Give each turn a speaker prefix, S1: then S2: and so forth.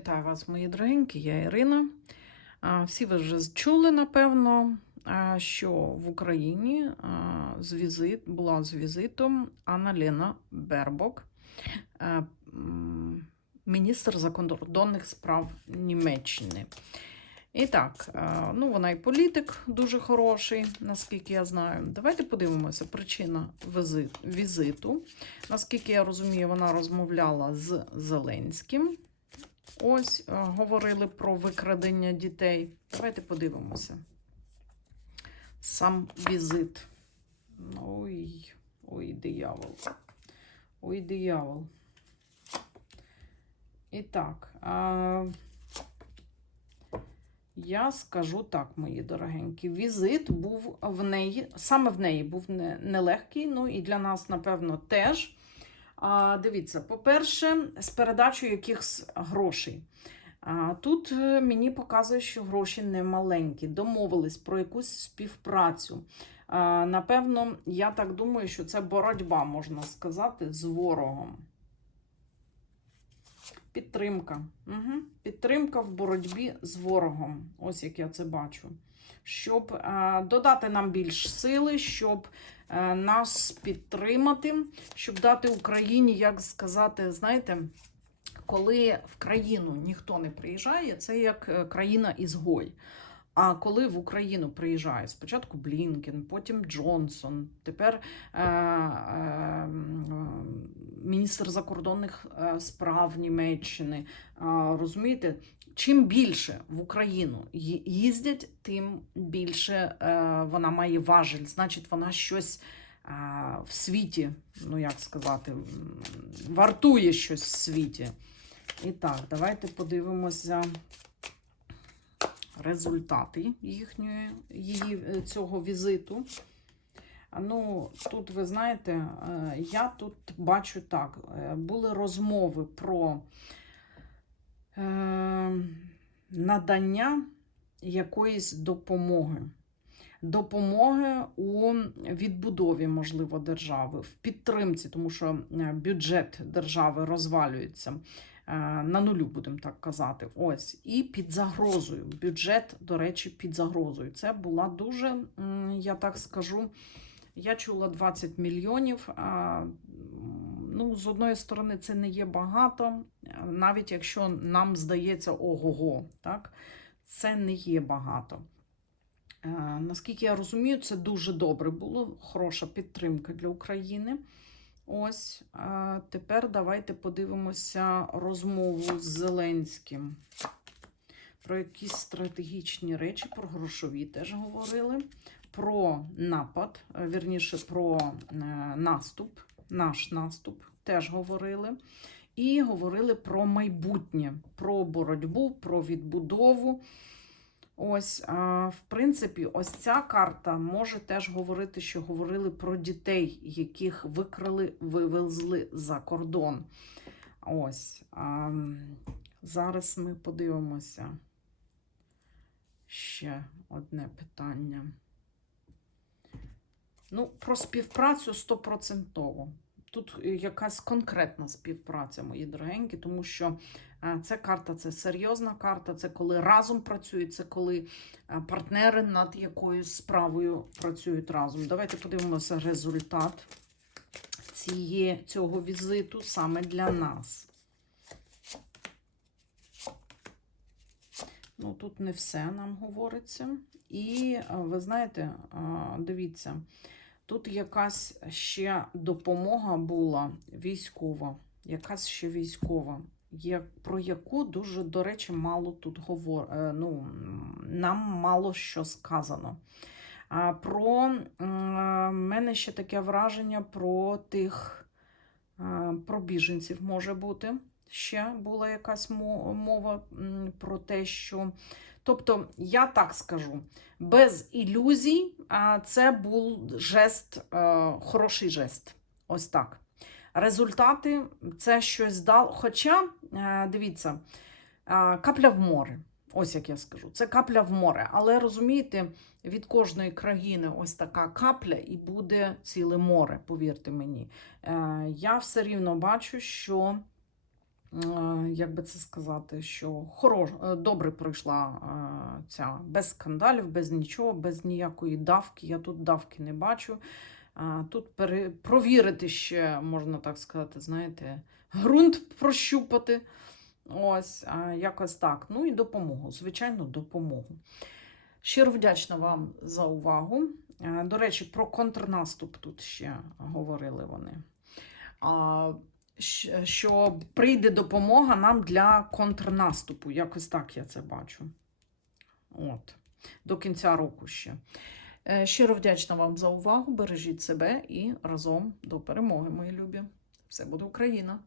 S1: Вітаю вас, мої дорогенькі, я Ірина. Всі ви вже чули, напевно, що в Україні з візит, була з візитом Анна Лена Бербок, міністр закордонних справ Німеччини. І так, ну вона і політик дуже хороший, наскільки я знаю. Давайте подивимося причина візиту. Наскільки я розумію, вона розмовляла з Зеленським. Ось е, говорили про викрадення дітей. Давайте подивимося. Сам візит. Ой, ой, диявол. Ой, диявол. І так. А... Я скажу так, мої дорогенькі. Візит був в неї, саме в неї був нелегкий, ну і для нас, напевно, теж. Дивіться, по-перше, з передачою якихось грошей. Тут е, мені показує, що гроші не маленькі. Домовились про якусь співпрацю. Напевно, я так думаю, що це боротьба, можна сказати, з ворогом. Підтримка. Угу. Підтримка в боротьбі з ворогом. Ось як я це бачу. Щоб е, додати нам більш сили, щоб е, нас підтримати, щоб дати Україні, як сказати, знаєте, коли в країну ніхто не приїжджає, це як е, країна-ізгой. А коли в Україну приїжджає спочатку Блінкен, потім Джонсон, тепер е, е, міністр закордонних справ Німеччини, е, розумієте, чим більше в Україну їздять, тим більше е, вона має важель. Значить, вона щось е, в світі, ну як сказати, вартує щось в світі. І так, давайте подивимося результати їхньої її е, цього візиту. Ну, тут ви знаєте, я тут бачу так: були розмови про надання якоїсь допомоги. Допомоги у відбудові, можливо, держави, в підтримці, тому що е, бюджет держави розвалюється е, на нулю, будемо так казати. Ось, і під загрозою. Бюджет, до речі, під загрозою. Це була дуже, я так скажу, я чула 20 мільйонів. З одної сторони, це не є багато, е, навіть якщо нам здається ого-го, так? Це не є багато. Е, Наскільки я розумію, це дуже добре було, хороша підтримка для України. Ось тепер давайте подивимося розмову з Зеленським. Про якісь стратегічні речі, про грошові теж говорили, про напад, е, вірніше, про е, наступ, наш наступ теж говорили. І говорили про майбутнє, про боротьбу, про відбудову. Ось, в принципі, ось ця карта може теж говорити, що говорили про дітей, яких викрали, вивезли за кордон. Ось. Зараз ми подивимося. Ще одне питання. Ну, про співпрацю стопроцентово. Тут е, якась конкретна співпраця, мої дорогенькі, тому що е, ця карта це серйозна карта, це коли разом працюють, це коли е, партнери над якоюсь справою працюють разом. Давайте подивимося результат ціє, цього візиту саме для нас. Ну, тут не все нам говориться. І ви знаєте, дивіться, тут якась ще допомога була військова, якась ще військова, про яку дуже, до речі, мало тут говор... е, ну, нам мало що сказано. А про е, мене ще таке враження про тих е, про біженців може бути. Ще була якась мова про те, що. Тобто, я так скажу, без ілюзій, це був жест, е, хороший жест. Ось так. Результати це щось дало. Хоча, е, дивіться, е, капля в море. Ось як я скажу, це капля в море. Але розумієте, від кожної країни ось така капля і буде ціле море, повірте мені. Я все рівно бачу, що як би це сказати, що хорош, е, добре пройшла е, ця без скандалів, без нічого, без ніякої давки. Я тут давки не бачу. Тут пере... провірити ще, можна так сказати, знаєте, ґрунт прощупати. Ось, якось так. Ну і допомогу, звичайно, допомогу. Щиро вдячна вам за увагу. Е, До речі, про контрнаступ тут ще говорили вони. Що прийде допомога нам для контрнаступу. Якось так я це бачу. От. До кінця року ще. Е, Щиро вдячна вам за увагу. Бережіть себе і разом до перемоги, мої любі. Все буде Україна!